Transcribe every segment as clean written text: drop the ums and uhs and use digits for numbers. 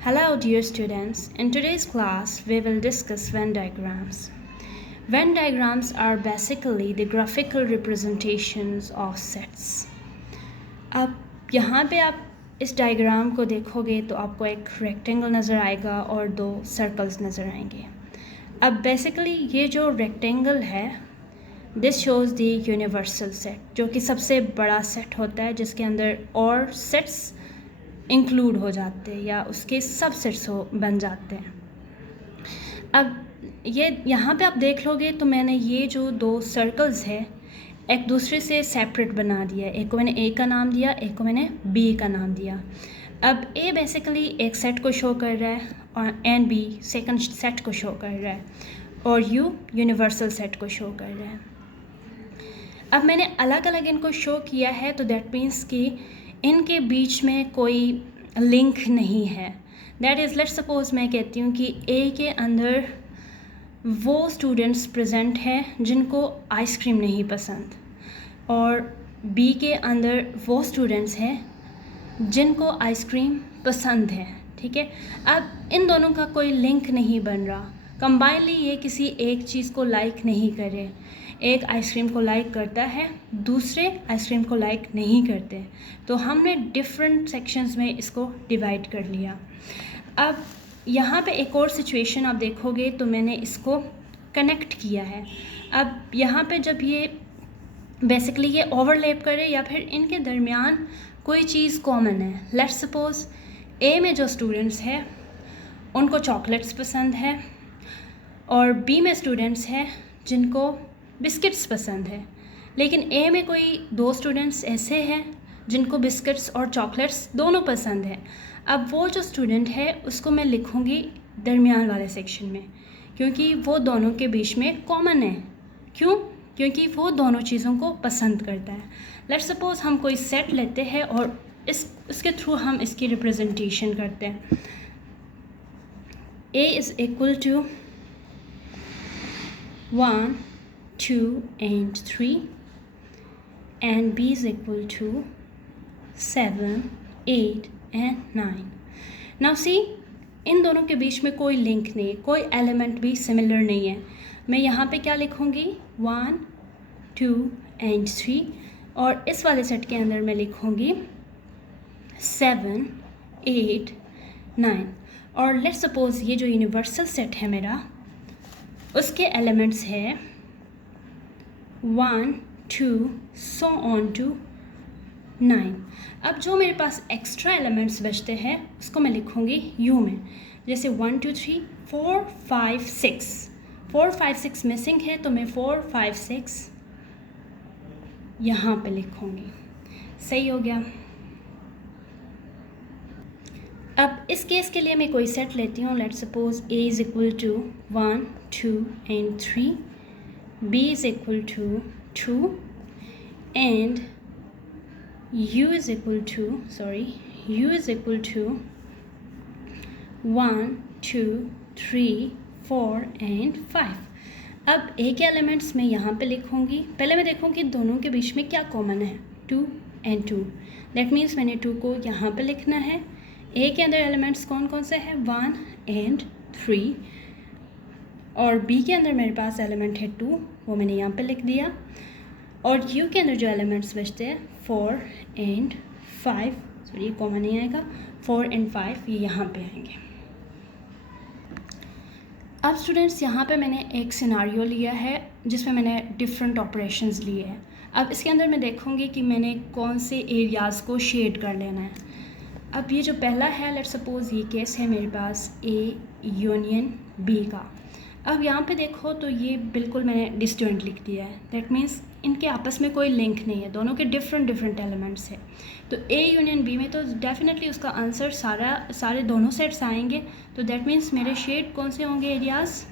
Hello dear students, in today's class we will discuss Venn diagrams. Venn diagrams are basically the graphical representations of sets. अब यहाँ पे आप इस diagram को देखोगे तो आपको एक रेक्टेंगल नज़र आएगा और दो सर्कल्स नज़र आएंगे. अब बेसिकली ये जो रेक्टेंगल है this shows the universal set, जो कि सबसे बड़ा सेट होता है जिसके अंदर और सेट्स इंक्लूड हो जाते हैं या उसके सबसेट्स बन जाते हैं. अब ये यहाँ पे आप देख लोगे तो मैंने ये जो दो सर्कल्स है एक दूसरे से सेपरेट बना दिया. एक को मैंने ए का नाम दिया, एक को मैंने बी का नाम दिया. अब ए बेसिकली एक सेट को शो कर रहा है और एंड बी सेकंड सेट को शो कर रहा है और यू यूनिवर्सल सेट को शो कर रहा है. अब मैंने अलग अलग इनको शो किया है तो दैट मीन्स कि इनके बीच में कोई लिंक नहीं है. दैट इज़ लेट्स सपोज मैं कहती हूँ कि ए के अंदर वो स्टूडेंट्स प्रेजेंट हैं जिनको आइसक्रीम नहीं पसंद और बी के अंदर वो स्टूडेंट्स हैं जिनको आइसक्रीम पसंद है. ठीक है, अब इन दोनों का कोई लिंक नहीं बन रहा. कंबाइनली ये किसी एक चीज़ को लाइक नहीं करे. एक आइसक्रीम को लाइक करता है, दूसरे आइसक्रीम को लाइक नहीं करते. तो हमने डिफरेंट सेक्शंस में इसको डिवाइड कर लिया. अब यहाँ पे एक और सिचुएशन आप देखोगे तो मैंने इसको कनेक्ट किया है. अब यहाँ पे जब ये बेसिकली ये ओवरलैप करे या फिर इनके दरमियान कोई चीज़ कॉमन है. लेट्स सपोज ए में जो स्टूडेंट्स हैं उनको चॉकलेट्स पसंद है और बी में स्टूडेंट्स हैं जिनको बिस्किट्स पसंद है. लेकिन ए में कोई दो स्टूडेंट्स ऐसे हैं जिनको बिस्किट्स और चॉकलेट्स दोनों पसंद है. अब वो जो स्टूडेंट है उसको मैं लिखूँगी दरमियान वाले सेक्शन में क्योंकि वो दोनों के बीच में कॉमन है. क्यों? क्योंकि वो दोनों चीज़ों को पसंद करता है. लेट्स सपोज हम कोई सेट लेते हैं और इसके थ्रू हम इसकी रिप्रेजेंटेशन करते हैं. A is equal to 1, 2 and 3 and b is equal to 7, 8 and 9. Now see, इन दोनों के बीच में कोई लिंक नहीं, कोई एलिमेंट भी सिमिलर नहीं है. मैं यहाँ पे क्या लिखूँगी 1, 2 and 3 और इस वाले सेट के अंदर मैं लिखूँगी 7, 8, 9. और लेट्स सपोज ये जो यूनिवर्सल सेट है मेरा उसके एलिमेंट्स है 1, 2 so on to 9. अब जो मेरे पास एक्स्ट्रा एलिमेंट्स बचते हैं उसको मैं लिखूँगी यू में. जैसे 1, 2, 3, 4, 5, 6. 4, 5, 6 मिसिंग है तो मैं 4, 5, 6 यहाँ पे लिखूँगी. सही हो गया. अब इस केस के लिए मैं कोई सेट लेती हूँ. Let's suppose A is equal to 1, 2 and 3. B is equal to 2 and U is equal to 1, 2, 3, 4 and 5. अब A के एलिमेंट्स मैं यहाँ पे लिखूँगी. पहले मैं देखूँगी दोनों के बीच में क्या कॉमन है 2 and 2. दैट मीन्स मैंने 2 को यहाँ पे लिखना है. A के अंदर एलिमेंट्स कौन कौन से हैं 1 and 3 और B के अंदर मेरे पास एलिमेंट है 2, वो मैंने यहाँ पे लिख दिया. और U के अंदर जो एलिमेंट्स बचते हैं 4 and 5, सॉरी ये कॉमन नहीं आएगा, 4 and 5 ये यहाँ पे आएंगे. अब स्टूडेंट्स यहाँ पे मैंने एक सिनारियो लिया है जिसमें मैंने डिफरेंट ऑपरेशंस लिए हैं. अब इसके अंदर मैं देखूँगी कि मैंने कौन से एरियाज़ को शेड कर लेना है. अब ये जो पहला है लेट्स सपोज ये केस है मेरे पास A यूनियन B का. अब यहाँ पे देखो तो ये बिल्कुल मैंने डिस्जॉइंट लिख दिया है. दैट मीन्स इनके आपस में कोई लिंक नहीं है, दोनों के डिफरेंट एलिमेंट्स हैं. तो A यूनियन B में तो डेफिनेटली उसका आंसर सारे दोनों सेट्स आएंगे. तो दैट मीन्स मेरे शेड कौन से होंगे एरियाज़,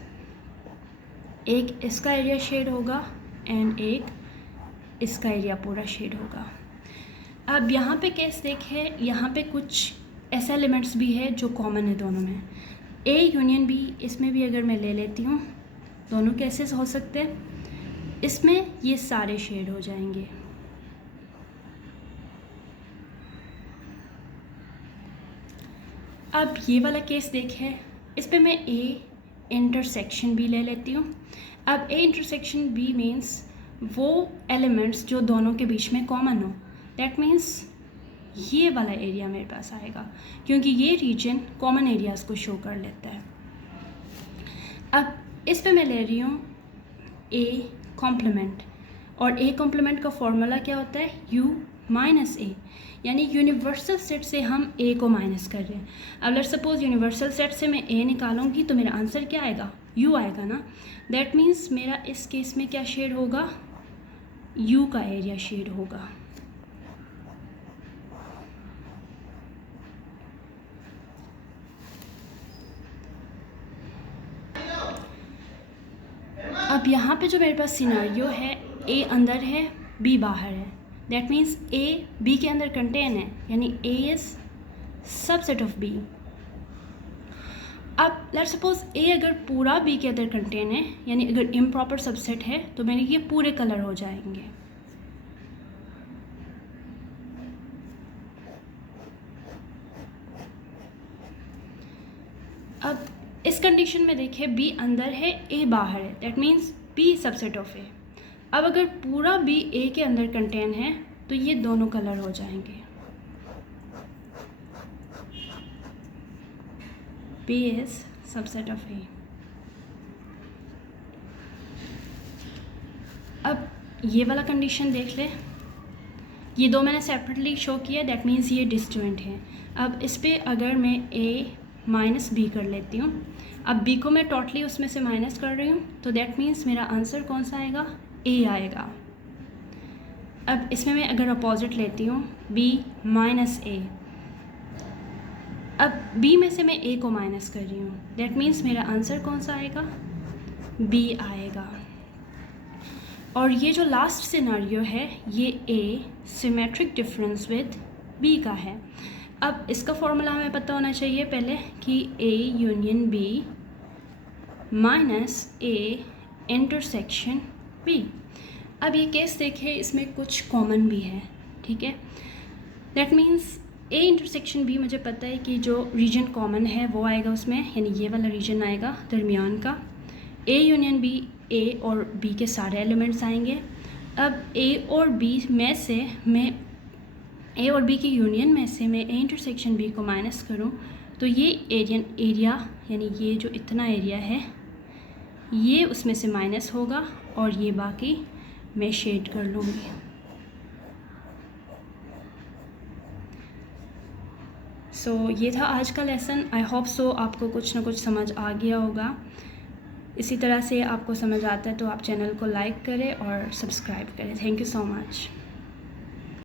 एक इसका एरिया शेड होगा एंड एक इसका एरिया पूरा शेड होगा. अब यहाँ पे केस देखें, यहाँ पे कुछ ऐसे एलिमेंट्स भी है जो कॉमन है दोनों में. A यूनियन B इसमें भी अगर मैं ले लेती हूँ दोनों कैसे हो सकते हैं, इसमें ये सारे शेड हो जाएंगे. अब ये वाला केस देखें, इस पे मैं ए इंटरसेक्शन बी ले लेती हूँ। अब ए इंटरसेक्शन बी मीन्स वो एलिमेंट्स जो दोनों के बीच में कॉमन हो। दैट मीन्स ये वाला एरिया मेरे पास आएगा, क्योंकि ये रीजन कॉमन एरियाज़ को शो कर लेता है। अब इस पे मैं ले रही हूँ ए कॉम्प्लीमेंट, और ए कॉम्प्लीमेंट का फॉर्मूला क्या होता है, यू माइनस ए, यानी यूनिवर्सल सेट से हम ए को माइनस कर रहे हैं। अब लेट्स सपोज यूनिवर्सल सेट से मैं ए निकालूंगी तो मेरा आंसर क्या आएगा, यू आएगा ना। दैट मीन्स मेरा इस केस में क्या शेड होगा, यू का एरिया शेड होगा। अब यहाँ पे जो मेरे पास सिनारियो है, ए अंदर है बी बाहर है। दैट मीन्स ए बी के अंदर कंटेन है, यानी A is subset of B. अब लेट्स सपोज ए अगर पूरा बी के अंदर कंटेन है, यानी अगर इम्प्रॉपर सबसेट है, तो मेरे ये पूरे कलर हो जाएंगे। अब इस कंडीशन में देखिए बी अंदर है ए बाहर है, that means B subset of A. अब अगर पूरा बी ए के अंदर कंटेन है तो ये दोनों कलर हो जाएंगे, B is subset of A. अब ये वाला कंडीशन देख ले, ये दो मैंने सेपरेटली शो किया, दैट मीन्स ये डिस्जॉइंट है। अब इस पे अगर मैं ए माइनस बी कर लेती हूँ, अब बी को मैं टोटली उसमें से माइनस कर रही हूँ, तो दैट मीन्स मेरा आंसर कौन सा आएगा, ए आएगा। अब इसमें मैं अगर अपोजिट लेती हूँ बी माइनस ए, अब बी में से मैं ए को माइनस कर रही हूँ, दैट मीन्स मेरा आंसर कौन सा आएगा, बी आएगा। और ये जो लास्ट सिनेरियो है ये ए सिमेट्रिक डिफरेंस विद बी का है। अब इसका फॉर्मूला हमें पता होना चाहिए पहले कि A union B minus A intersection B. अब ये केस देखें, इसमें कुछ कॉमन भी है, ठीक है। That means A intersection B मुझे पता है कि जो रीजन कॉमन है वो आएगा उसमें, यानी ये वाला रीजन आएगा दरमियान का। ए यूनियन बी, ए और बी के सारे एलिमेंट्स आएंगे। अब ए और बी में से मैं ए और बी की यूनियन में से मैं ए इंटरसेक्शन बी को माइनस करूं तो ये एरिया यानी ये जो इतना एरिया है ये उसमें से माइनस होगा, और ये बाकी मैं शेड कर लूँगी। सो ये था आज का लेसन। आई होप सो आपको कुछ ना कुछ समझ आ गया होगा। इसी तरह से आपको समझ आता है तो आप चैनल को लाइक करें और सब्सक्राइब करें। Thank you so much.